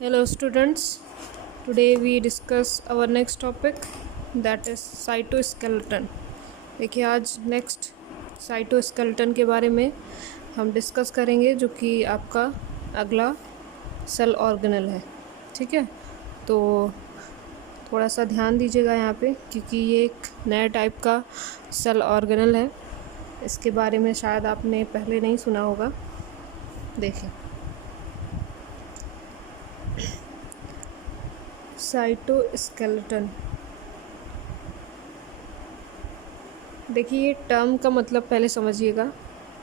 Hello students, today we discuss our next topic that is cytoskeleton. देखिए आज next cytoskeleton के बारे में हम डिस्कस करेंगे जो कि आपका अगला सेल ऑर्गेनल है। ठीक है, तो थोड़ा सा ध्यान दीजिएगा यहाँ पे क्योंकि ये एक नया टाइप का सेल ऑर्गेनल है। इसके बारे में शायद आपने पहले नहीं सुना होगा। देखिए साइटोस्केलेटन, देखिए ये टर्म का मतलब पहले समझिएगा।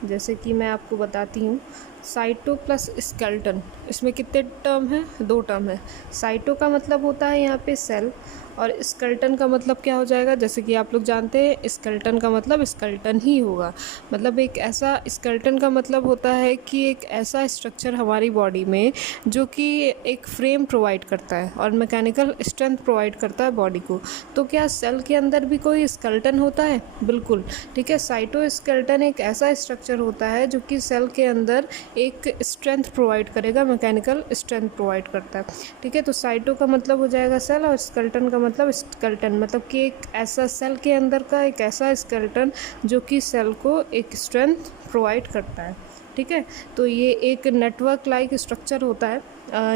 जैसे कि मैं आपको बताती हूँ, साइटो प्लस स्केलेटन, इसमें कितने टर्म हैं? दो टर्म है। साइटो का मतलब होता है यहाँ पे सेल, और स्केलेटन का मतलब क्या हो जाएगा? जैसे कि आप लोग जानते हैं स्केलेटन का मतलब स्केलेटन ही होगा। मतलब एक ऐसा स्केलेटन का मतलब होता है कि एक ऐसा स्ट्रक्चर हमारी बॉडी में जो कि एक फ्रेम प्रोवाइड करता है और मैकेनिकल स्ट्रेंथ प्रोवाइड करता है बॉडी को। तो क्या सेल के अंदर भी कोई स्केलेटन होता है? बिल्कुल, ठीक है। साइटोस्केलेटन एक ऐसा स्ट्रक्चर होता है जो कि सेल के अंदर एक स्ट्रेंथ प्रोवाइड करेगा, मैकेनिकल स्ट्रेंथ प्रोवाइड करता है। ठीक है, तो साइटो का मतलब हो जाएगा सेल और स्केलेटन का मतलब स्केलेटन, मतलब कि एक ऐसा सेल के अंदर का एक ऐसा स्केलेटन जो कि सेल को एक स्ट्रेंथ प्रोवाइड करता है। ठीक है, तो ये एक नेटवर्क लाइक स्ट्रक्चर होता है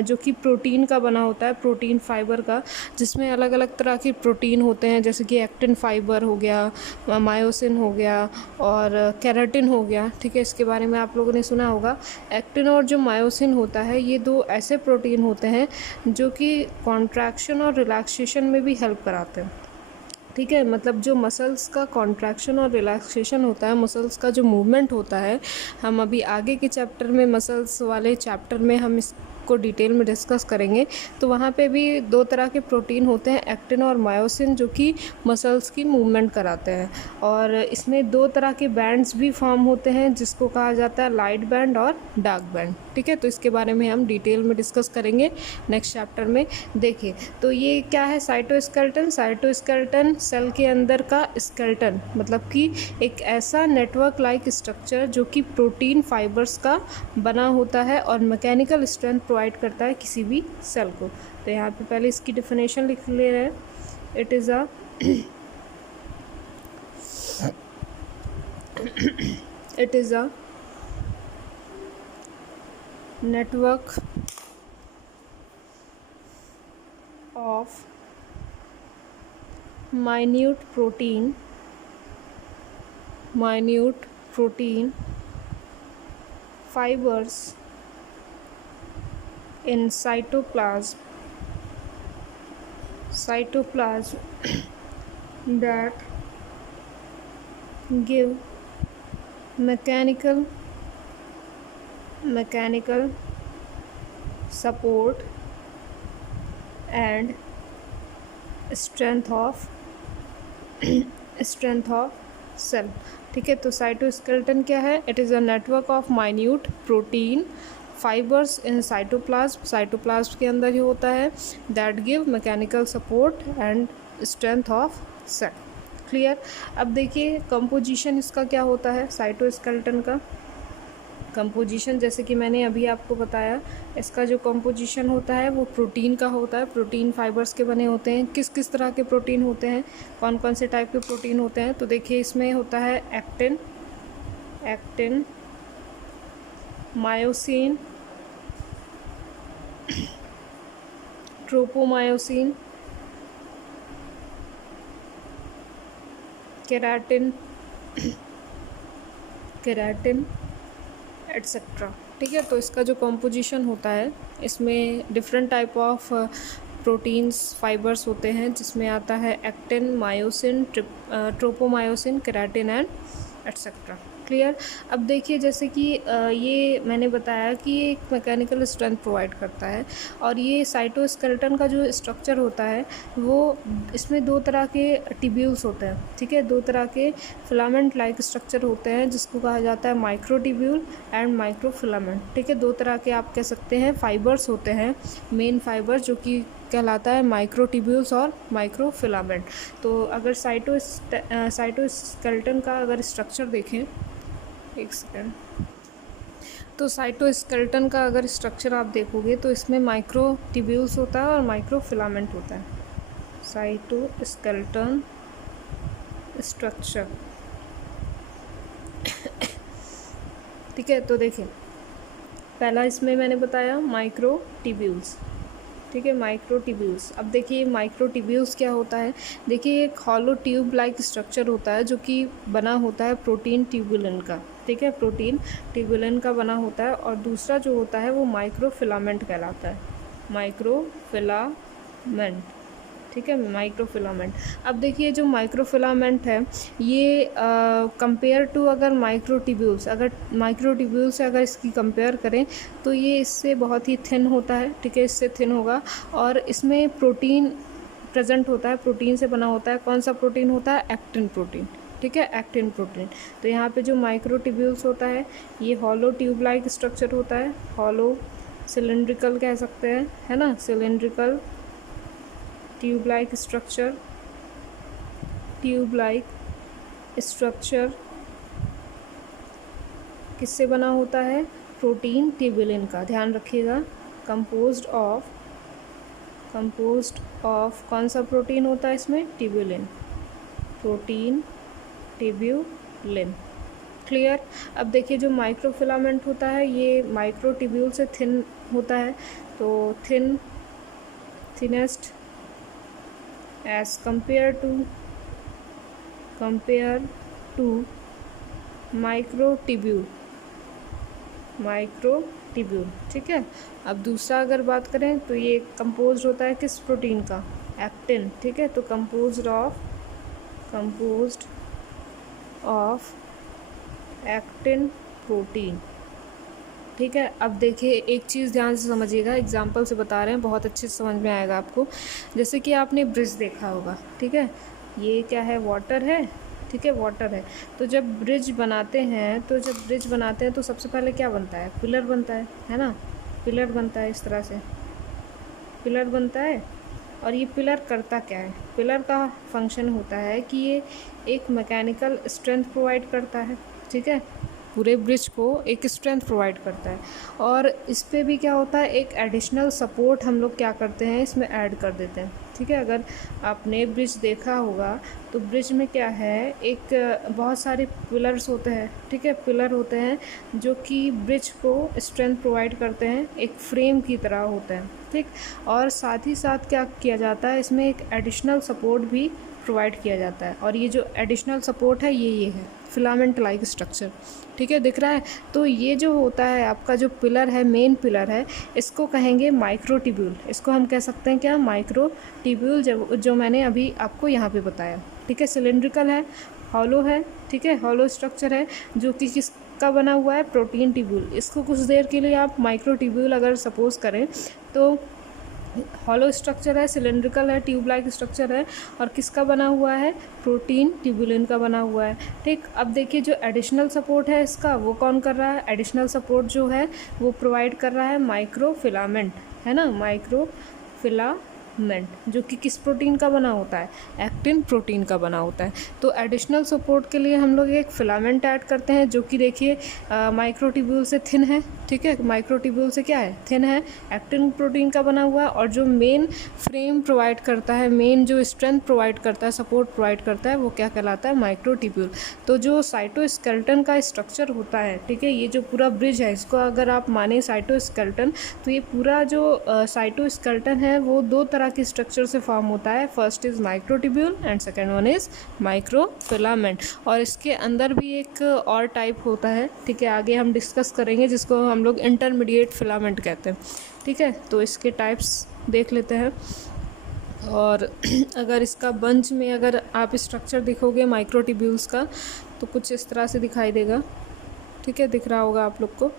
जो कि प्रोटीन का बना होता है, प्रोटीन फाइबर का, जिसमें अलग अलग तरह के प्रोटीन होते हैं, जैसे कि एक्टिन फाइबर हो गया, मायोसिन हो गया और केराटिन हो गया। ठीक है, इसके बारे में आप लोगों ने सुना होगा। एक्टिन और जो मायोसिन होता है, ये दो ऐसे प्रोटीन होते हैं जो कि कॉन्ट्रैक्शन और रिलैक्सेशन में भी हेल्प कराते हैं। ठीक है, मतलब जो मसल्स का कॉन्ट्रैक्शन और रिलैक्सेशन होता है, मसल्स का जो मूवमेंट होता है, हम अभी आगे के चैप्टर में मसल्स वाले चैप्टर में हम इसको डिटेल में डिस्कस करेंगे। तो वहाँ पे भी दो तरह के प्रोटीन होते हैं, एक्टिन और मायोसिन, जो कि मसल्स की मूवमेंट कराते हैं। और इसमें दो तरह के बैंड्स भी फॉर्म होते हैं जिसको कहा जाता है लाइट बैंड और डार्क बैंड। ठीक है, तो इसके बारे में हम डिटेल में डिस्कस करेंगे नेक्स्ट चैप्टर में। देखिए, तो ये क्या है साइटोस्केलेटन? साइटोस्केलेटन सेल के अंदर का स्केलेटन, मतलब कि एक ऐसा नेटवर्क लाइक स्ट्रक्चर जो कि प्रोटीन फाइबर्स का बना होता है और मैकेनिकल स्ट्रेंथ प्रोवाइड करता है किसी भी सेल को। तो यहाँ पे पहले इसकी डेफिनेशन लिख ले रहे हैं। It is a it is a network of minute protein fibers in cytoplasm that give mechanical support and strength of cell। ठीक है, तो साइटोस्केलेटन क्या है? It is a network of minute protein fibres in cytoplasm, cytoplasm के अंदर ही होता है, that give mechanical support and strength of cell. Clear? अब देखिए कंपोजिशन इसका क्या होता है साइटोस्केलेटन का। कंपोजिशन, जैसे कि मैंने अभी आपको बताया, इसका जो कंपोजिशन होता है वो प्रोटीन का होता है, प्रोटीन फाइबर्स के बने होते हैं। किस किस तरह के प्रोटीन होते हैं, कौन कौन से टाइप के प्रोटीन होते हैं? तो देखिए इसमें होता है actin, myosin, tropomyosin, keratin etcetera. ठीक है, तो इसका जो कंपोजिशन होता है, इसमें different type of proteins fibres होते हैं, जिसमें आता है actin, myosin, tropomyosin, keratin and etcetera. Clear? अब देखिए जैसे कि ये मैंने बताया कि ये एक मैकेनिकल स्ट्रेंथ प्रोवाइड करता है, और ये साइटोस्केलेटन का जो स्ट्रक्चर होता है वो, इसमें दो तरह के टिब्यूल्स होते हैं। ठीक है, दो तरह के फिलामेंट लाइक स्ट्रक्चर होते हैं जिसको कहा जाता है माइक्रोटिब्यूल एंड माइक्रोफिलामेंट। ठीक है, दो तरह के आप कह सकते हैं फाइबर्स होते हैं, मेन फाइबर, जो कि कहलाता है माइक्रोटिब्यूल्स और माइक्रोफिलामेंट। तो अगर साइटोस्केलेटन का अगर स्ट्रक्चर देखें, एक सेकेंड, तो साइटोस्केलेटन का अगर स्ट्रक्चर आप देखोगे तो इसमें माइक्रोट्यूब्यूल्स होता है और माइक्रोफिलामेंट होता है। साइटोस्केलेटन स्ट्रक्चर, ठीक है। तो देखिए, पहला इसमें मैंने बताया माइक्रोट्यूब्यूल्स, ठीक है, माइक्रोट्यूब्यूल्स। अब देखिए माइक्रोट्यूब्यूल्स क्या होता है। देखिए एक हॉलो ट्यूब लाइक स्ट्रक्चर होता है जो कि बना होता है प्रोटीन ट्यूबुलिन का, ठीक है, प्रोटीन ट्यूबुलिन का बना होता है। और दूसरा जो होता है वो माइक्रोफिलामेंट कहलाता है, माइक्रोफिलामेंट, ठीक है, माइक्रोफिलामेंट। अब देखिए जो माइक्रोफिलामेंट है ये कंपेयर टू अगर माइक्रोट्यूब्यूल्स, अगर माइक्रोट्यूब्यूल्स से अगर इसकी कंपेयर करें तो ये इससे बहुत ही थिन होता है, ठीक है, इससे थिन होगा। और इसमें प्रोटीन प्रेजेंट होता है, प्रोटीन से बना होता है। कौन सा प्रोटीन होता है? एक्टिन प्रोटीन, ठीक है, एक्टिन प्रोटीन। तो यहाँ पे जो माइक्रोट्यूब्यूल्स होता है ये हॉलो ट्यूब लाइक स्ट्रक्चर होता है, हॉलो सिलेंड्रिकल कह सकते हैं, है ना, cylindrical tube like structure, tube like structure किससे बना होता है? प्रोटीन ट्यूबुलिन का, ध्यान रखिएगा। कंपोज्ड ऑफ कौन सा प्रोटीन होता है इसमें? Tubulin, protein tubulin, clear. अब देखिए जो माइक्रोफिलामेंट होता है ये माइक्रोट्यूब्यूल से थिन होता है, तो thinnest as compared to microtubule, ठीक है। अब दूसरा अगर बात करें तो ये कंपोज होता है किस प्रोटीन का? एक्टिन, ठीक है। तो कंपोज्ड ऑफ एक्टिन प्रोटीन, ठीक है। अब देखिए एक चीज़ ध्यान से समझिएगा, एग्जाम्पल से बता रहे हैं, बहुत अच्छे से समझ में आएगा आपको। जैसे कि आपने ब्रिज देखा होगा, ठीक है, ये क्या है? वाटर है, ठीक है, वाटर है। तो जब ब्रिज बनाते हैं तो सबसे पहले क्या बनता है? पिलर बनता है ना, पिलर बनता है, इस तरह से पिलर बनता है। और ये पिलर करता क्या है? पिलर का फंक्शन होता है कि ये एक मैकेनिकल स्ट्रेंथ प्रोवाइड करता है, ठीक है, पूरे ब्रिज को एक स्ट्रेंथ प्रोवाइड करता है। और इस पे भी क्या होता है? एक एडिशनल सपोर्ट हम लोग क्या करते हैं? इसमें ऐड कर देते हैं, ठीक है। अगर आपने ब्रिज देखा होगा तो ब्रिज में क्या है? एक बहुत सारे पिलर्स होते हैं, ठीक है, पिलर होते हैं जो कि ब्रिज को स्ट्रेंथ प्रोवाइड करते हैं, एक फ्रेम की तरह होते हैं, ठीक। और साथ ही साथ क्या किया जाता है? इसमें एक एडिशनल सपोर्ट भी प्रोवाइड किया जाता है। और ये जो एडिशनल सपोर्ट है ये है फिलामेंट लाइक स्ट्रक्चर, ठीक है, दिख रहा है। तो ये जो होता है आपका जो पिलर है, मेन पिलर है, इसको कहेंगे माइक्रोट्यूब्यूल। इसको हम कह सकते हैं क्या? माइक्रोट्यूब्यूल, जो मैंने अभी आपको यहाँ पे बताया, ठीक है। सिलेंड्रिकल है, हॉलो है, ठीक है, हॉलो स्ट्रक्चर है जो कि किसका बना हुआ है? Protein tubule. इसको कुछ देर के लिए आप माइक्रोट्यूब्यूल अगर सपोज करें तो हॉलो स्ट्रक्चर है, सिलेंड्रिकल है, ट्यूब लाइक स्ट्रक्चर है, और किसका बना हुआ है? प्रोटीन ट्यूबुलिन का बना हुआ है, ठीक। अब देखिए जो एडिशनल सपोर्ट है इसका, वो कौन कर रहा है? एडिशनल सपोर्ट जो है वो प्रोवाइड कर रहा है माइक्रोफिलामेंट, है ना, माइक्रोफिलामेंट, जो कि किस प्रोटीन का बना होता है? एक्टिन प्रोटीन का बना होता है। तो एडिशनल सपोर्ट के लिए हम लोग एक फिलामेंट ऐड करते हैं जो कि देखिए माइक्रोट्यूब्यूल से थिन है, ठीक है, माइक्रोट्यूब्यूल से क्या है? थिन है, एक्टिन प्रोटीन का बना हुआ है। और जो मेन फ्रेम प्रोवाइड करता है, मेन जो स्ट्रेंथ प्रोवाइड करता है, सपोर्ट प्रोवाइड करता है, वो क्या कहलाता है? माइक्रोट्यूब्यूल। तो जो साइटोस्केलेटन का स्ट्रक्चर होता है, ठीक है, ये जो पूरा ब्रिज है इसको अगर आप माने साइटोस्केलेटन, तो ये पूरा जो साइटोस्केलेटन है वो दो तरह के स्ट्रक्चर से फॉर्म होता है। First is microtubule and second one is microfilament. और इसके अंदर भी एक और टाइप होता है, ठीक है, आगे हम डिस्कस करेंगे, जिसको हम लोग इंटरमीडिएट फिलामेंट कहते हैं, ठीक है। तो इसके टाइप्स देख लेते हैं। और अगर इसका बंच में अगर आप स्ट्रक्चर देखोगे माइक्रोट्यूब्यूल्स का तो कुछ इस तरह से दिखाई देगा, ठीक है, दिख रहा होगा आप लोग को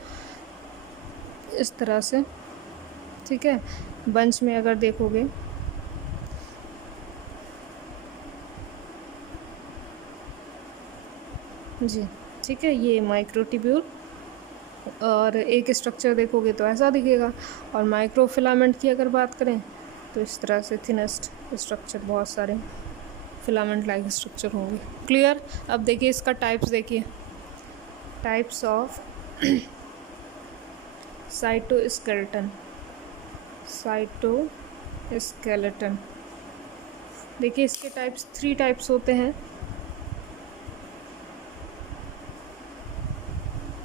इस तरह से, ठीक है। बंच में अगर देखोगे जी, ठीक है, ये माइक्रोट्यूब्यूल। और एक स्ट्रक्चर देखोगे तो ऐसा दिखेगा। और माइक्रोफिलामेंट की अगर बात करें तो इस तरह से थिनेस्ट स्ट्रक्चर, बहुत सारे फिलामेंट लाइक स्ट्रक्चर होंगे, क्लियर। अब देखिए इसका टाइप्स देखिए, टाइप्स ऑफ साइटोस्केलेटन, साइटोस्केलेटन। देखिए इसके टाइप्स 3 टाइप्स होते हैं।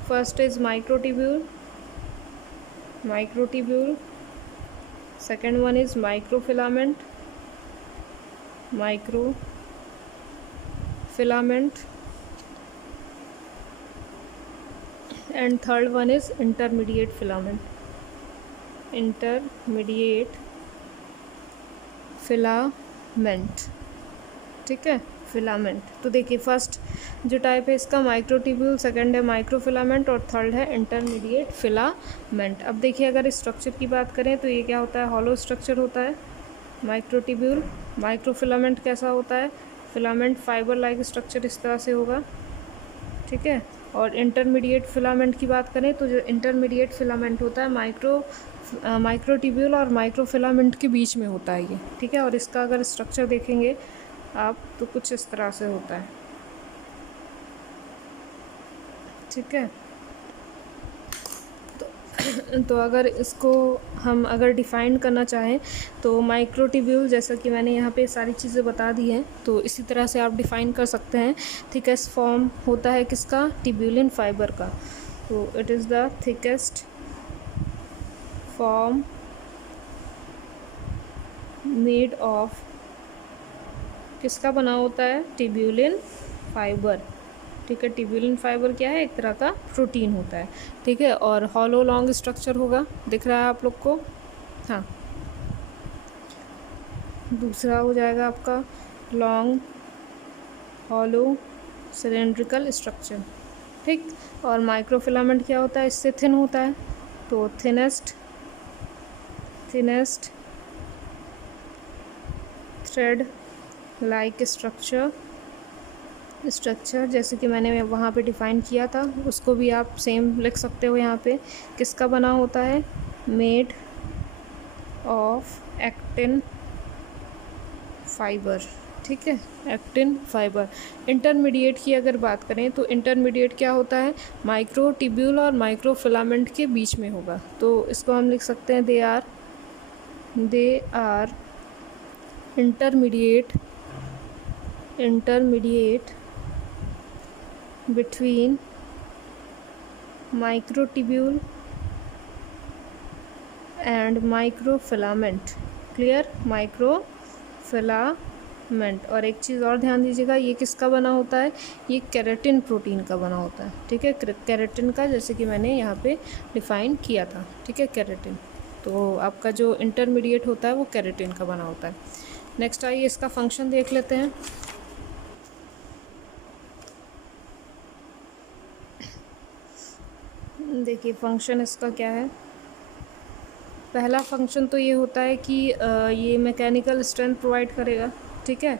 First is microtubule, microtubule. Second one is microfilament, microfilament. And third one is intermediate filament, intermediate filament. ठीक है, फिलामेंट। तो देखिए फर्स्ट जो टाइप है इसका माइक्रोट्यूब्यूल, सेकंड है माइक्रोफिलामेंट और थर्ड है इंटरमीडिएट फिलामेंट। अब देखिए अगर स्ट्रक्चर की बात करें तो ये क्या होता है, हॉलो स्ट्रक्चर होता है माइक्रोट्यूब्यूल। माइक्रोफिलामेंट कैसा होता है, फिलामेंट फाइबर लाइक स्ट्रक्चर इस तरह से होगा। ठीक है, और इंटरमीडिएट फिलामेंट की बात करें तो जो इंटरमीडिएट फिलामेंट होता है माइक्रोट्यूब्यूल और माइक्रोफिलामेंट के बीच में होता है ये। ठीक है, और इसका अगर स्ट्रक्चर देखेंगे आप तो कुछ इस तरह से होता है। ठीक है, तो अगर इसको हम अगर डिफ़ाइन करना चाहें तो माइक्रोट्यूब्यूल, जैसा कि मैंने यहाँ पे सारी चीज़ें बता दी हैं, तो इसी तरह से आप डिफ़ाइन कर सकते हैं। थिकेस्ट फॉर्म होता है किसका, ट्यूब्यूलिन फाइबर का। तो it is the thickest form made of, किसका बना होता है, ट्यूब्यूलिन फाइबर। ठीक है, ट्यूब्यूलिन फाइबर क्या है, एक तरह का प्रोटीन होता है। ठीक है, और हॉलो लॉन्ग स्ट्रक्चर होगा, दिख रहा है आप लोग को। हाँ, दूसरा हो जाएगा आपका लॉन्ग हॉलो सिलेंड्रिकल स्ट्रक्चर। ठीक, और माइक्रोफिलामेंट क्या होता है, इससे थिन होता है। तो थिनेस्ट थ्रेड लाइक स्ट्रक्चर, जैसे कि मैंने वहाँ पे डिफ़ाइन किया था उसको भी आप सेम लिख सकते हो यहाँ पे। किसका बना होता है, मेड ऑफ एक्टिन फाइबर। ठीक है, एक्टिन फाइबर। इंटरमीडिएट की अगर बात करें तो इंटरमीडिएट क्या होता है, माइक्रोट्यूब्यूल और माइक्रोफिलामेंट के बीच में होगा। तो इसको हम लिख सकते हैं they are intermediate between microtubule and microfilament। Clear, microfilament. और एक चीज़ और ध्यान दीजिएगा, ये किसका बना होता है, ये केराटिन प्रोटीन का बना होता है। ठीक है, केराटिन का, जैसे कि मैंने यहाँ पे डिफ़ाइन किया था। ठीक है, केराटिन। तो आपका जो इंटरमीडिएट होता है वो केराटिन का बना होता है। नेक्स्ट आइए इसका फंक्शन देख लेते हैं। देखिए फंक्शन इसका क्या है। पहला फंक्शन तो ये होता है कि ये मैकेनिकल स्ट्रेंथ प्रोवाइड करेगा। ठीक है,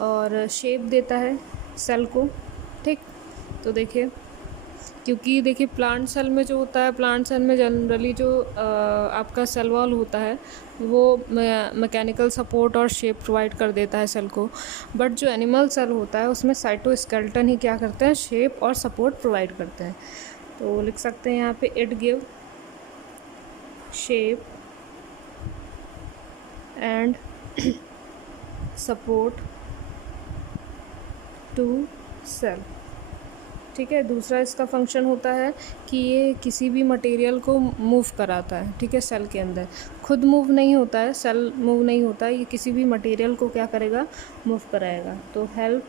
और शेप देता है सेल को। ठीक, तो देखिए क्योंकि देखिए प्लांट सेल में जो होता है, प्लांट सेल में जनरली जो आपका सेल वॉल होता है वो मैकेनिकल सपोर्ट और शेप प्रोवाइड कर देता है सेल को। बट जो एनिमल सेल होता है उसमें साइटोस्केलेटन ही क्या करते हैं, शेप और सपोर्ट प्रोवाइड करते हैं। तो लिख सकते हैं यहाँ पे it give shape and support to cell. ठीक है, दूसरा इसका फंक्शन होता है कि ये किसी भी मटेरियल को मूव कराता है। ठीक है, सेल के अंदर खुद मूव नहीं होता है, सेल मूव नहीं होता है, ये किसी भी मटेरियल को क्या करेगा, मूव कराएगा। तो help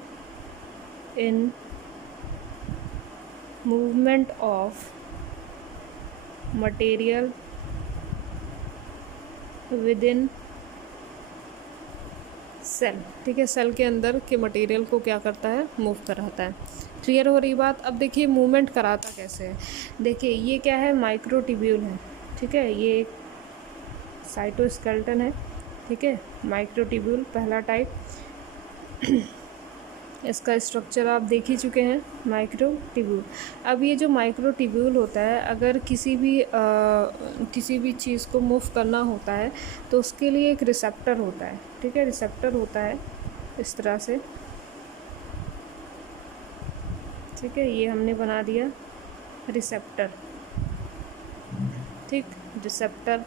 in movement of material within cell. ठीक है, सेल के अंदर के मटेरियल को क्या करता है, मूव कराता है। क्लियर हो रही बात। अब देखिए मूवमेंट कराता कैसे है। देखिए ये क्या है, माइक्रोट्यूब्यूल है। ठीक है, ये एक साइटोस्केलेटन है। ठीक है, माइक्रोट्यूब्यूल पहला टाइप। इसका स्ट्रक्चर आप देख ही चुके हैं, माइक्रोट्यूब्यूल। अब ये जो माइक्रोट्यूब्यूल होता है, अगर किसी भी चीज़ को मूव करना होता है तो उसके लिए एक रिसेप्टर होता है। ठीक है, रिसेप्टर होता है इस तरह से। ठीक है, ये हमने बना दिया रिसेप्टर। रिसेप्टर,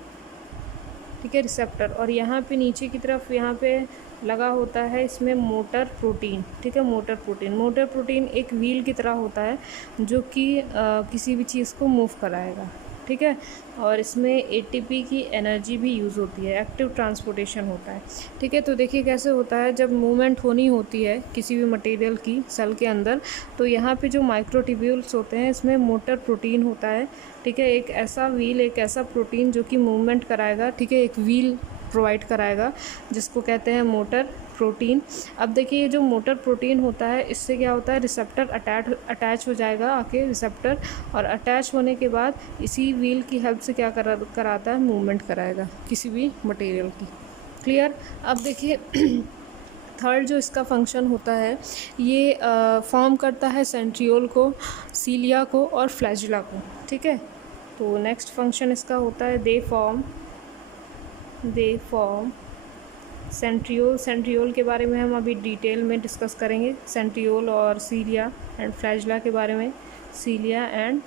ठीक है, रिसेप्टर। और यहाँ पे नीचे की तरफ यहाँ पे लगा होता है इसमें मोटर प्रोटीन, ठीक है, मोटर प्रोटीन। मोटर प्रोटीन एक व्हील की तरह होता है जो कि किसी भी चीज़ को मूव कराएगा, ठीक है। और इसमें एटीपी की एनर्जी भी यूज़ होती है, एक्टिव ट्रांसपोर्टेशन होता है, ठीक है। तो देखिए कैसे होता है, जब मूवमेंट होनी होती है किसी भी मटेरियल की सेल के अंदर, तो यहाँ पे जो माइक्रोट्यूब्यूल्स होते हैं इसमें मोटर प्रोटीन होता है, ठीक है। एक ऐसा व्हील, एक ऐसा प्रोटीन जो कि मूवमेंट कराएगा, ठीक है, एक व्हील प्रोवाइड कराएगा जिसको कहते हैं मोटर प्रोटीन। अब देखिए ये जो मोटर प्रोटीन होता है इससे क्या होता है, रिसेप्टर अटैच हो जाएगा आके रिसेप्टर, और अटैच होने के बाद इसी व्हील की हेल्प से क्या कराता है, मूवमेंट कराएगा किसी भी मटेरियल की। क्लियर। अब देखिए थर्ड जो इसका फंक्शन होता है, ये फॉर्म करता है सेंट्रियोल को, सीलिया को और फ्लैजुला को, ठीक है। तो नेक्स्ट फंक्शन इसका होता है दे फॉर्म सेंट्रियोल। सेंट्रियोल के बारे में हम अभी डिटेल में डिस्कस करेंगे, सेंट्रियोल और सीलिया एंड फ्लैजुला के बारे में, सीलिया एंड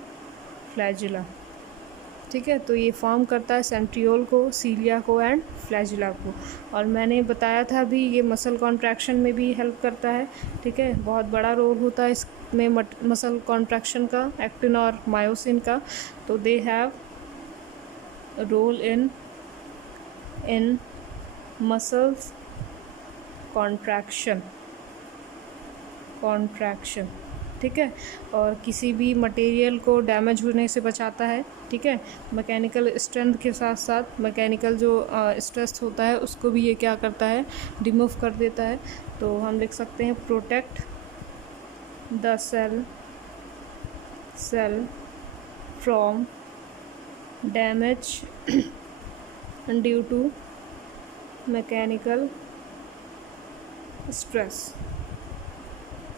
फ्लैजुला, ठीक है। तो ये फॉर्म करता है सेंट्रियोल को, सीलिया को एंड फ्लैजुला को। और मैंने बताया था अभी ये मसल कॉन्ट्रैक्शन में भी हेल्प करता है, ठीक है, बहुत बड़ा रोल होता है इसमें मसल कॉन्ट्रैक्शन का, एक्टिन और मायोसिन का। तो they have role in muscles contraction, ठीक है। और किसी भी मटेरियल को डैमेज होने से बचाता है, ठीक है। मैकेनिकल स्ट्रेंथ के साथ साथ मैकेनिकल जो स्ट्रेस होता है उसको भी ये क्या करता है, रिमूव कर देता है। तो हम लिख सकते हैं protect the cell from damage due to mechanical stress.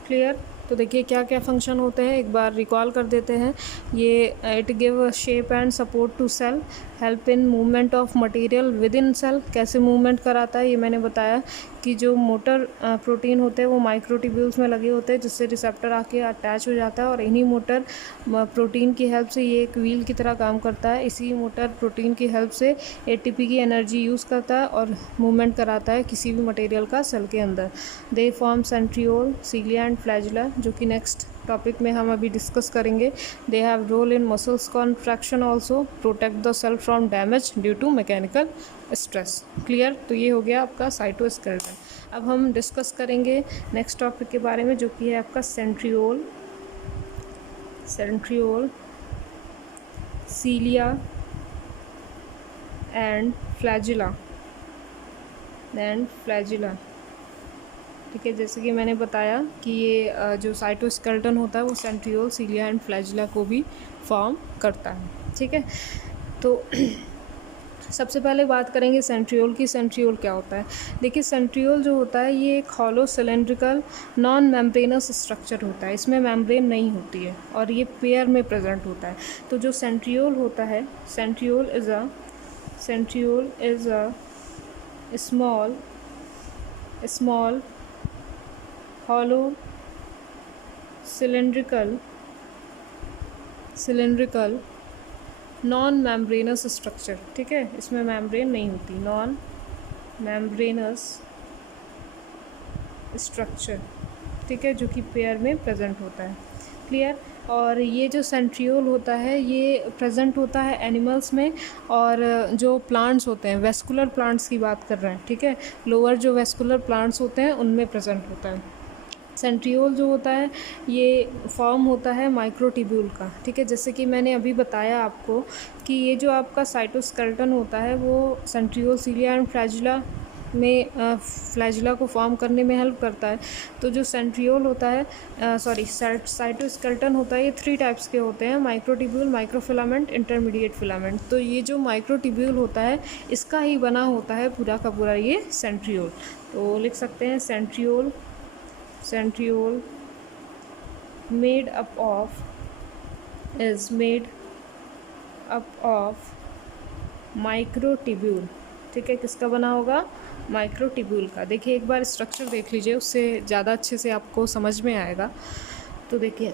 Clear. तो देखिए क्या क्या फंक्शन होते हैं, एक बार रिकॉल कर देते हैं। ये it give shape and support to cell, help in movement of material within cell. कैसे मूवमेंट कराता है ये मैंने बताया कि जो मोटर प्रोटीन होते हैं वो माइक्रोट्यूब्यूल्स में लगे होते हैं जिससे रिसेप्टर आके अटैच हो जाता है, और इन्हीं मोटर प्रोटीन की हेल्प से ये एक व्हील की तरह काम करता है। इसी मोटर प्रोटीन की हेल्प से एटीपी की एनर्जी यूज़ करता है और मूवमेंट कराता है किसी भी मटेरियल का सेल के अंदर। They form centriole, cilia and flagella, जो कि नेक्स्ट टॉपिक में हम अभी डिस्कस करेंगे। They have role in muscles contraction also, protect the cell from damage due to mechanical stress. Clear. तो ये हो गया आपका साइटोस्केलेटन। अब हम डिस्कस करेंगे नेक्स्ट टॉपिक के बारे में जो कि है आपका सेंट्रियोल, सीलिया एंड फ्लैजुला, ठीक है। जैसे कि मैंने बताया कि ये जो साइटोस्केलेटन होता है वो सेंट्रियोल, सीलिया एंड फ्लैजुला को भी फॉर्म करता है, ठीक है। तो सबसे पहले बात करेंगे सेंट्रियोल की। सेंट्रियोल क्या होता है, देखिए सेंट्रियोल जो होता है ये एक hollow cylindrical non membranous structure होता है, इसमें मेम्ब्रेन नहीं होती है और ये पेयर में प्रेजेंट होता है। तो जो सेंट्रियोल होता है, centriole is a small hollow cylindrical non membranous structure, ठीक है। इसमें मेम्ब्रेन नहीं होती, नॉन मेम्ब्रेनस स्ट्रक्चर, ठीक है, जो कि पेयर में प्रेजेंट होता है। क्लियर। और ये जो सेंट्रियोल होता है ये प्रेजेंट होता है एनिमल्स में, और जो प्लांट्स होते हैं, वेस्कुलर प्लांट्स की बात कर रहे हैं, ठीक है, लोअर जो वेस्कुलर प्लांट्स होते हैं उनमें प्रेजेंट होता है। सेंट्रियोल जो होता है ये फॉर्म होता है माइक्रोट्यूब्यूल का, ठीक है। जैसे कि मैंने अभी बताया आपको कि ये जो आपका साइटोस्केलेटन होता है वो सेंट्रियोल, सीलिया एंड फ्लैजुला में फ्लैजुला को फॉर्म करने में हेल्प करता है। तो जो सेंट्रियोल होता है, साइटोस्केलेटन होता है, ये 3 टाइप्स के होते हैं, माइक्रोट्यूब्यूल, माइक्रोफिलामेंट, इंटरमीडिएट फिलामेंट। तो ये जो माइक्रोट्यूब्यूल होता है इसका ही बना होता है पूरा का पूरा ये सेंट्रियोल। तो लिख सकते हैं centriole made up of microtubule, ठीक है। किसका बना होगा, माइक्रोट्यूब्यूल का। देखिए एक बार स्ट्रक्चर देख लीजिए, उससे ज़्यादा अच्छे से आपको समझ में आएगा। तो देखिए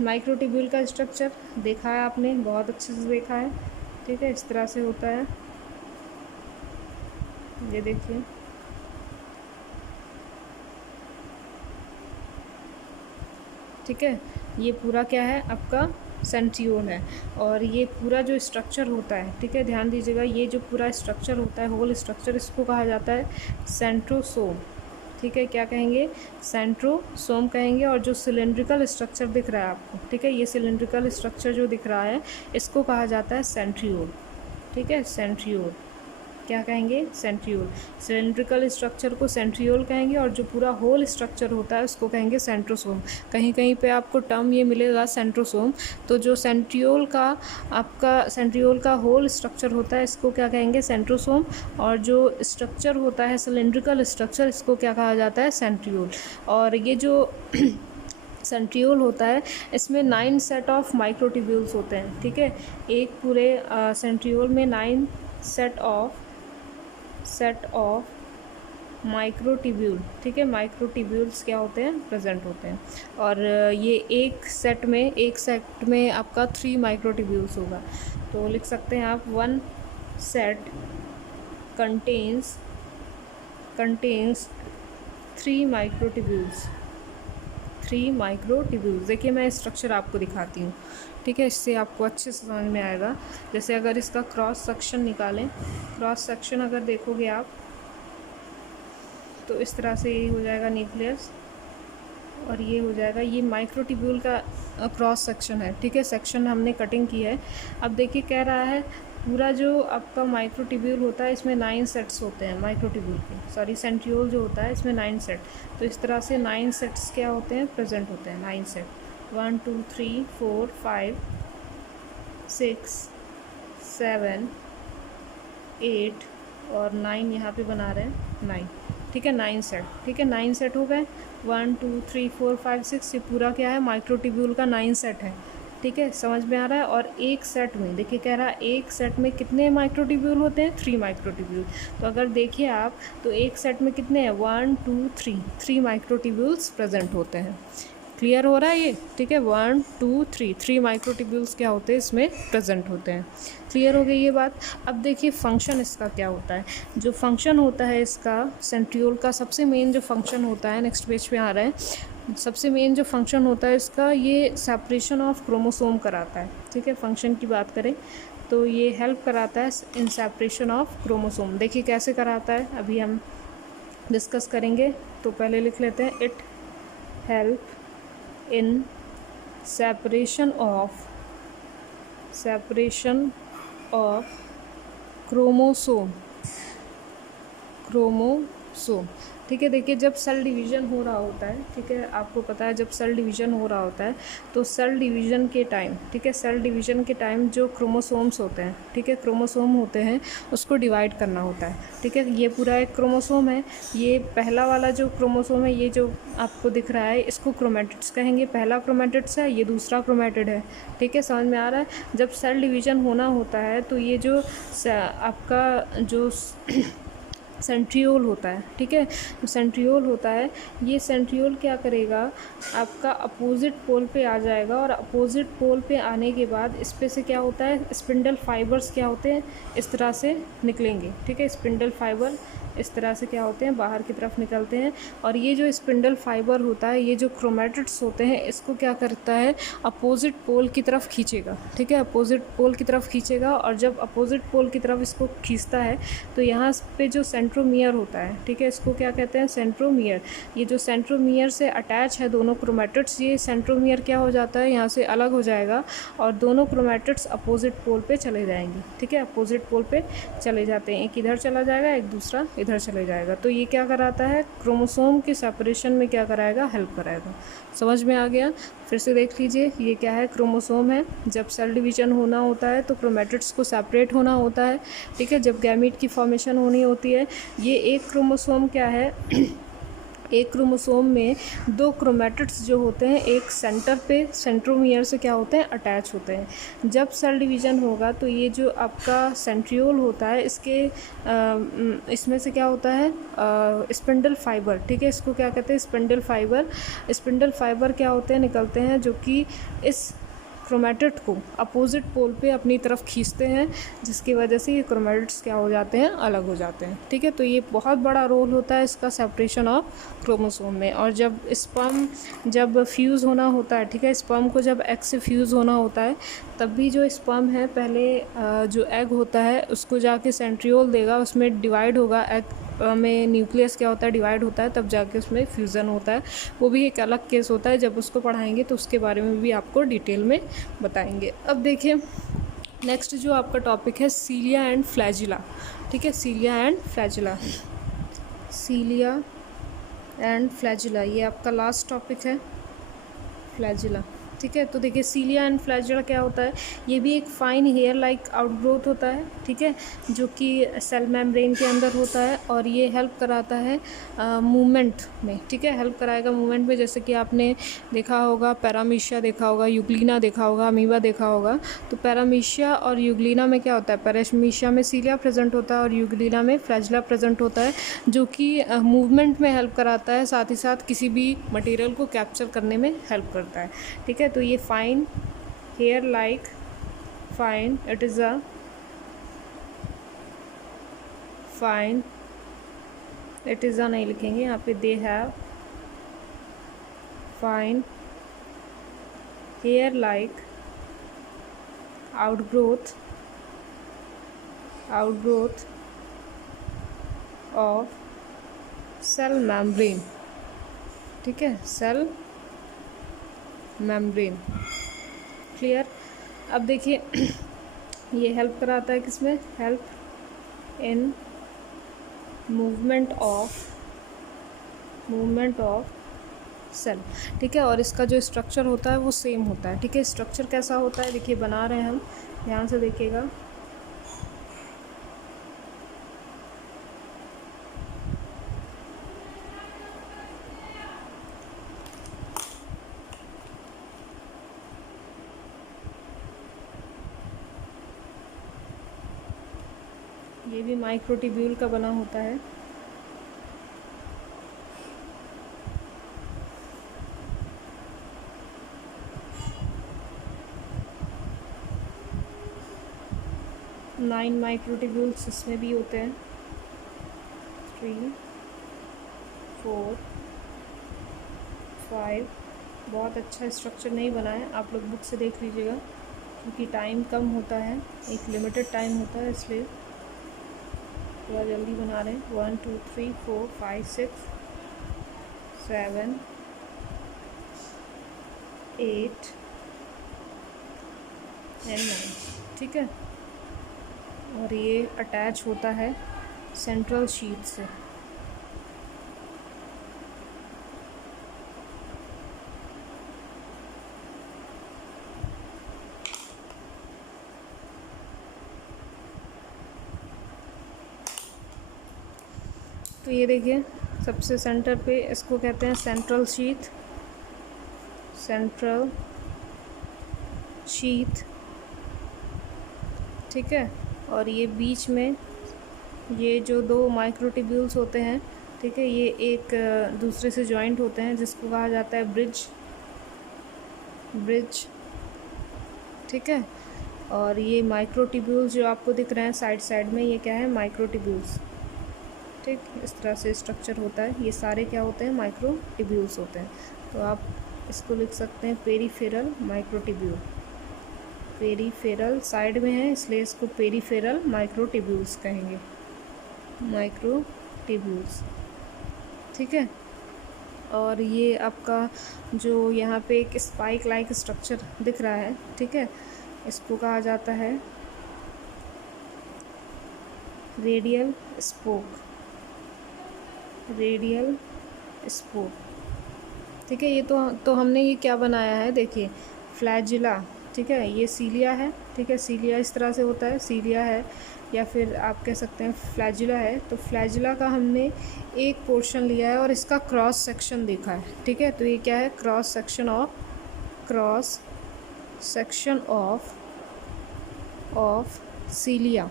माइक्रोट्यूब्यूल का स्ट्रक्चर देखा है आपने, बहुत अच्छे से देखा है, ठीक है, इस तरह से होता है, ये देखिए। ठीक है, ये पूरा क्या है आपका सेंट्रियोल है। और ये पूरा जो स्ट्रक्चर होता है, ठीक है, ध्यान दीजिएगा, ये जो पूरा स्ट्रक्चर होता है, होल स्ट्रक्चर, इसको कहा जाता है सेंट्रोसोम। ठीक है, क्या कहेंगे? सेंट्रोसोम कहेंगे। और जो सिलेंड्रिकल स्ट्रक्चर दिख रहा है आपको, ठीक है, ये सिलेंड्रिकल स्ट्रक्चर जो दिख रहा है, इसको कहा जाता है सेंट्रियोल। ठीक है, सेंट्रियोल क्या कहेंगे? सेंट्रियोल। सिलेंड्रिकल स्ट्रक्चर को सेंट्रियोल कहेंगे और जो पूरा होल स्ट्रक्चर होता है उसको कहेंगे सेंट्रोसोम। कहीं कहीं पे आपको टर्म ये मिलेगा सेंट्रोसोम। तो जो सेंट्रियोल का आपका सेंट्रियोल का होल स्ट्रक्चर होता है, इसको क्या कहेंगे? सेंट्रोसोम। और जो स्ट्रक्चर होता है सिलेंड्रिकल स्ट्रक्चर, इसको क्या कहा जाता है? सेंट्रियोल। और ये जो सेंट्रियोल होता है, इसमें 9 सेट ऑफ माइक्रोट्यूब्यूल्स होते हैं। ठीक है, एक पूरे सेंट्रियोल में 9 सेट ऑफ माइक्रोट्यूब्यूल, ठीक है, माइक्रोट्यूब्यूल्स क्या होते हैं? प्रेजेंट होते हैं। और ये एक सेट में आपका 3 माइक्रोट्यूब्यूल्स होगा। तो लिख सकते हैं आप 1 सेट कंटेन्स 3 माइक्रोट्यूब्यूल्स। 3 माइक्रोट्यूब्यूल्स। देखिए मैं स्ट्रक्चर आपको दिखाती हूँ, ठीक है, इससे आपको अच्छे से समझ में आएगा। जैसे अगर इसका क्रॉस सेक्शन निकालें, क्रॉस सेक्शन अगर देखोगे आप, तो इस तरह से ये हो जाएगा न्यूक्लियस, और ये हो जाएगा, ये माइक्रोट्यूब्यूल का क्रॉस सेक्शन है। ठीक है, सेक्शन हमने कटिंग की है। अब देखिए कह रहा है पूरा जो आपका माइक्रोट्यूब्यूल होता है, इसमें 9 सेट्स होते हैं माइक्रोट्यूब्यूल के, सॉरी सेंट्रियोल जो होता है इसमें 9 सेट। तो इस तरह से 9 सेट्स क्या होते हैं? प्रेजेंट होते हैं। 9 सेट 1 2 3 4 5 6 7 8 और 9 यहाँ पे बना रहे हैं 9। ठीक है, 9 सेट। ठीक है, 9 सेट हो गए। 1 2 3 4 5 6, ये पूरा क्या है? माइक्रोट्यूब्यूल का 9 सेट है। ठीक है, समझ में आ रहा है। और एक सेट में देखिए कह रहा है एक सेट में कितने माइक्रोट्यूब्यूल होते हैं? 3 माइक्रोट्यूब्यूल। तो अगर देखिए आप, तो एक सेट में कितने हैं? 1 2 3 माइक्रोट्यूब्यूल्स प्रेजेंट होते हैं। क्लियर हो रहा है ये? ठीक है, 1 2 3 माइक्रोट्यूब्यूल्स क्या होते हैं? इसमें प्रेजेंट होते हैं। क्लियर हो गई ये बात। अब देखिए फंक्शन इसका क्या होता है। जो फंक्शन होता है इसका सेंट्रियोल का, सबसे मेन जो फंक्शन होता है, नेक्स्ट पेज पे आ रहा है, सबसे मेन जो फंक्शन होता है इसका, ये सेपरेशन ऑफ क्रोमोसोम कराता है। ठीक है, फंक्शन की बात करें तो ये हेल्प कराता है इन सेपरेशन ऑफ क्रोमोसोम। देखिए कैसे कराता है, अभी हम डिस्कस करेंगे। तो पहले लिख लेते हैं, it help in separation of chromosome. ठीक है, देखिए जब सेल डिवीज़न हो रहा होता है, ठीक है, आपको पता है जब सेल डिवीज़न हो रहा होता है, तो सेल डिवीज़न के टाइम, ठीक है, सेल डिवीज़न के टाइम जो क्रोमोसोम्स होते हैं, ठीक है, क्रोमोसोम होते हैं, उसको डिवाइड करना होता है। ठीक है, ये पूरा एक क्रोमोसोम है। ये पहला वाला जो क्रोमोसोम है, ये जो आपको दिख रहा है, इसको क्रोमैटिड्स कहेंगे। पहला क्रोमैटिड्स है, ये दूसरा क्रोमैटिड है। ठीक है, समझ में आ रहा है। जब सेल डिवीज़न होना होता है, तो ये जो आपका जो सेंट्रियोल होता है, ठीक है, जो सेंट्रियोल होता है, ये सेंट्रियोल क्या करेगा? आपका अपोजिट पोल पे आ जाएगा, और अपोजिट पोल पे आने के बाद इस पे से क्या होता है? स्पिंडल फाइबर्स क्या होते हैं? इस तरह से निकलेंगे। ठीक है, स्पिंडल फाइबर इस तरह से क्या होते हैं? बाहर की तरफ निकलते हैं। और ये जो स्पिंडल फाइबर होता है, ये जो क्रोमैटिड्स होते हैं, इसको क्या करता है? अपोजिट पोल की तरफ खींचेगा। ठीक है, अपोजिट पोल की तरफ खींचेगा। और जब अपोजिट पोल की तरफ इसको खींचता है, तो यहाँ पे जो सेंट्रोमियर होता है, ठीक है, इसको क्या कहते हैं? सेंट्रोमियर। ये जो सेंट्रोमियर से अटैच है दोनों क्रोमैटिड्स, ये सेंट्रोमियर क्या हो जाता है? यहाँ से अलग हो जाएगा, और दोनों क्रोमैटिड्स अपोजिट पोल पे चले जाएंगे। ठीक है, अपोजिट पोल पे चले जाते हैं, एक इधर चला जाएगा, एक दूसरा इधर चले जाएगा। तो ये क्या कराता है? क्रोमोसोम के सेपरेशन में क्या कराएगा? हेल्प कराएगा। समझ में आ गया? फिर से देख लीजिए, ये क्या है? क्रोमोसोम है। जब सेल डिवीजन होना होता है तो क्रोमैटिड्स को सेपरेट होना होता है। ठीक है, जब गैमीट की फॉर्मेशन होनी होती है, ये एक क्रोमोसोम क्या है? एक क्रोमोसोम में 2 क्रोमैटिड्स जो होते हैं, एक सेंटर पे सेंट्रोमियर से क्या होते हैं? अटैच होते हैं। जब सेल डिवीज़न होगा, तो ये जो आपका सेंट्रियोल होता है, इसमें से क्या होता है? Spindle fibre. ठीक है, इसको क्या कहते हैं? Spindle fibre. स्पिंडल फाइबर क्या होते हैं? निकलते हैं, जो कि इस क्रोमेटिड को अपोजिट पोल पे अपनी तरफ खींचते हैं, जिसकी वजह से ये क्रोमेटिड्स क्या हो जाते हैं, अलग हो जाते हैं। ठीक है, तो ये बहुत बड़ा रोल होता है इसका सेपरेशन ऑफ क्रोमोसोम में। और जब स्पर्म जब फ्यूज़ होना होता है, ठीक है, स्पर्म को जब एग से फ्यूज़ होना होता है, तब भी जो स्पर्म है पहले जो एग होता है उसको जाके सेंट्रियोल देगा, उसमें डिवाइड होगा। एग में न्यूक्लियस क्या होता है, डिवाइड होता है, तब जाके उसमें फ्यूज़न होता है। वो भी एक अलग केस होता है, जब उसको पढ़ाएंगे तो उसके बारे में भी आपको डिटेल में बताएंगे। अब देखिए नेक्स्ट जो आपका टॉपिक है सीलिया एंड फ्लैजिला। ठीक है, cilia and flagella, cilia and flagella, ये आपका लास्ट टॉपिक है, फ्लैजिला। ठीक है, तो देखिए सीलिया एंड फ्लैजिला क्या होता है, ये भी एक फाइन हेयर लाइक आउटग्रोथ होता है। ठीक है, जो कि सेल मेम्ब्रेन के अंदर होता है और ये हेल्प कराता है मूवमेंट में। ठीक है, हेल्प कराएगा मूवमेंट में, जैसे कि आपने देखा होगा पैरामीशिया देखा होगा, यूग्लिना देखा होगा, अमीबा देखा होगा। तो पैरामीशिया और यूग्लिना में क्या होता है, पैरामीशिया में सीलिया प्रेजेंट होता है और यूग्लिना में फ्लैजिला प्रेजेंट होता है, जो कि मूवमेंट में हेल्प कराता है, साथ ही साथ किसी भी मटेरियल को कैप्चर करने में हेल्प करता है। ठीक है, तो ये fine hair like fine, it is a fine, it is a नहीं लिखेंगे यहाँ पे, they have fine hair like outgrowth of cell membrane. ठीक है, सेल मेम्ब्रेन, क्लियर। अब देखिए ये हेल्प कराता है किसमें, help in movement of cell. ठीक है, और इसका जो स्ट्रक्चर होता है वो सेम होता है। ठीक है, स्ट्रक्चर कैसा होता है, देखिए बना रहे हैं हम, ध्यान से देखिएगा। ये भी माइक्रोट्यूब्यूल का बना होता है। नाइन माइक्रोट्यूब्यूल्स इसमें भी होते हैं, 3, 4, 5। बहुत अच्छा स्ट्रक्चर नहीं बना है, आप लोग बुक से देख लीजिएगा, क्योंकि टाइम कम होता है, एक लिमिटेड टाइम होता है, इसलिए थोड़ा जल्दी बना रहे हैं। 1 2 3 4 5 6 7 8 एंड 9। ठीक है, और ये अटैच होता है सेंट्रल शीट से। तो ये देखिए सबसे सेंटर पे इसको कहते हैं सेंट्रल शीथ, सेंट्रल शीथ। ठीक है, और ये बीच में ये जो दो माइक्रोट्यूब्यूल्स होते हैं, ठीक है, ये एक दूसरे से जॉइंट होते हैं, जिसको कहा जाता है ब्रिज। ठीक है, और ये माइक्रोट्यूब्यूल्स जो आपको दिख रहे हैं साइड में, ये क्या है, माइक्रोट्यूब्यूल्स। ठीक, इस तरह से स्ट्रक्चर होता है, ये सारे क्या होते हैं, माइक्रोट्यूब्यूल्स होते हैं। तो आप इसको लिख सकते हैं पेरीफेरल माइक्रोट्यूब्यूल। पेरीफेरल साइड में है, इसलिए इसको पेरीफेरल माइक्रोट्यूब्यूल्स कहेंगे, माइक्रोट्यूब्यूल्स। ठीक है, और ये आपका जो यहाँ पे एक स्पाइक लाइक स्ट्रक्चर दिख रहा है, ठीक है, इसको कहा जाता है रेडियल स्पोक। ठीक है, ये तो हमने ये क्या बनाया है, देखिए फ्लैजिला। ठीक है, ये सीलिया है। ठीक है, सीलिया इस तरह से होता है, सीलिया है, या फिर आप कह सकते हैं फ्लैजिला है। तो फ्लैजिला का हमने एक पोर्शन लिया है और इसका क्रॉस सेक्शन देखा है। ठीक है, तो ये क्या है, क्रॉस सेक्शन ऑफ सीलिया।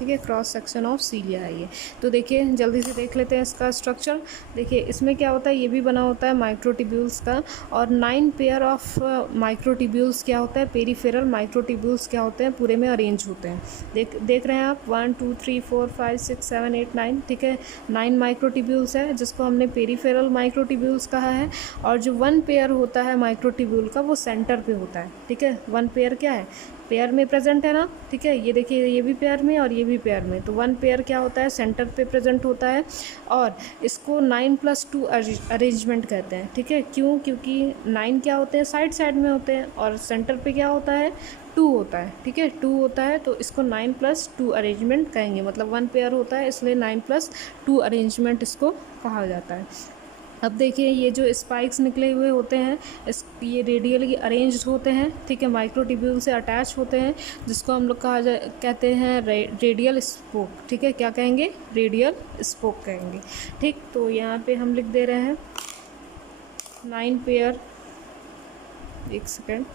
ठीक है, क्रॉस सेक्शन ऑफ सीलिया है ये। तो देखिए जल्दी से देख लेते हैं इसका स्ट्रक्चर। देखिए इसमें क्या होता है, ये भी बना होता है माइक्रोट्यूब्यूल्स का, और 9 पेयर ऑफ माइक्रोट्यूब्यूल्स क्या होता है, पेरीफेरल माइक्रोट्यूब्यूल्स क्या होते हैं, पूरे में अरेंज होते हैं। देख रहे हैं आप 1 2 3 4 5 6 7 8 9, ठीक है, 9 माइक्रोट्यूब्यूल्स है जिसको हमने पेरीफेरल माइक्रोट्यूब्यूल्स कहा है। और जो 1 पेयर होता है माइक्रोट्यूब्यूल का वो सेंटर पे होता है, ठीक है। 1 पेयर क्या है, पेयर में प्रेजेंट है ना, ठीक है, ये देखिए ये भी पेयर में और ये भी पेयर में, तो 1 पेयर क्या होता है, सेंटर पे प्रेजेंट होता है। और इसको 9+2 अरेंजमेंट कहते हैं, ठीक है। क्यों, क्योंकि 9 क्या होते हैं, साइड साइड में होते हैं, और सेंटर पे क्या होता है, 2 होता है, ठीक है, 2 होता है, तो इसको 9+2 अरेंजमेंट कहेंगे। मतलब 1 पेयर होता है इसलिए 9+2 अरेंजमेंट इसको कहा जाता है। अब देखिए ये जो स्पाइक्स निकले हुए होते हैं ये रेडियली अरेंज्ड होते हैं, ठीक है, माइक्रोट्यूब्यूल से अटैच होते हैं, जिसको हम लोग कहते हैं रेडियल स्पोक, ठीक है। क्या कहेंगे, रेडियल स्पोक कहेंगे, ठीक। तो यहाँ पे हम लिख दे रहे हैं 9 पेयर, एक second,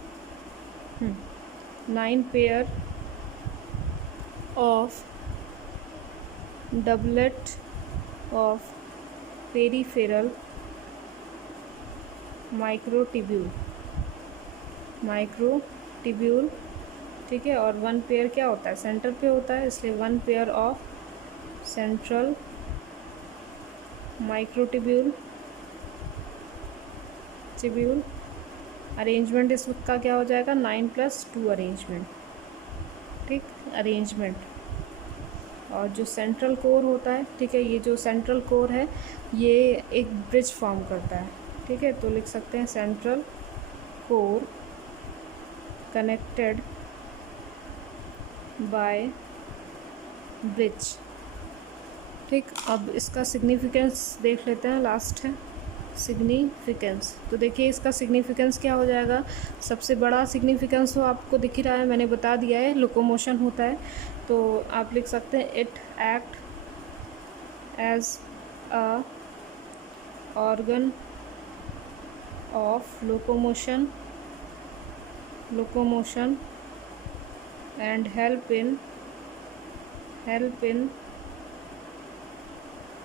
9 pair of doublet of peripheral microtubule, ठीक है। और 1 पेयर क्या होता है, सेंटर पे होता है, इसलिए 1 pair of central microtubule arrangement इसका क्या हो जाएगा, 9+2 अरेंजमेंट, ठीक, अरेंजमेंट। और जो सेंट्रल कोर होता है, ठीक है, ये जो सेंट्रल कोर है ये एक ब्रिज फॉर्म करता है, ठीक है। तो लिख सकते हैं central core connected by bridge, ठीक। अब इसका सिग्निफिकेंस देख लेते हैं, लास्ट है सिग्निफिकेंस। तो देखिए इसका सिग्निफिकेंस क्या हो जाएगा, सबसे बड़ा सिग्निफिकेंस तो आपको दिख ही रहा है, मैंने बता दिया है, लोकोमोशन होता है। तो आप लिख सकते हैं it act as a organ of locomotion and help in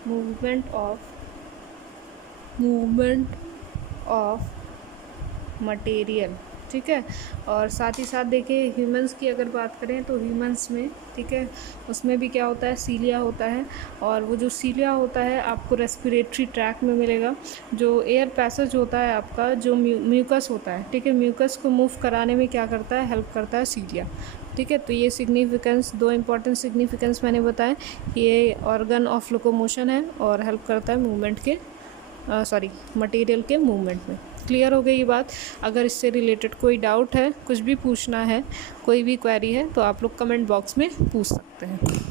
movement of material, ठीक है। और साथ ही साथ देखिए ह्यूमंस की अगर बात करें तो ह्यूमंस में, ठीक है, उसमें भी क्या होता है, सीलिया होता है। और वो जो सीलिया होता है आपको रेस्पिरेटरी ट्रैक में मिलेगा। जो एयर पैसेज होता है आपका, जो म्यूकस होता है, ठीक है, म्यूकस को मूव कराने में क्या करता है, हेल्प करता है सीलिया, ठीक है। तो ये सिग्निफिकेंस, 2 इंपॉर्टेंट सिग्निफिकेंस मैंने बताए, ये ऑर्गन ऑफ लोकोमोशन है और हेल्प करता है मूवमेंट के मटेरियल के मूवमेंट में। क्लियर हो गई ये बात। अगर इससे रिलेटेड कोई डाउट है, कुछ भी पूछना है, कोई भी क्वेरी है, तो आप लोग कमेंट बॉक्स में पूछ सकते हैं।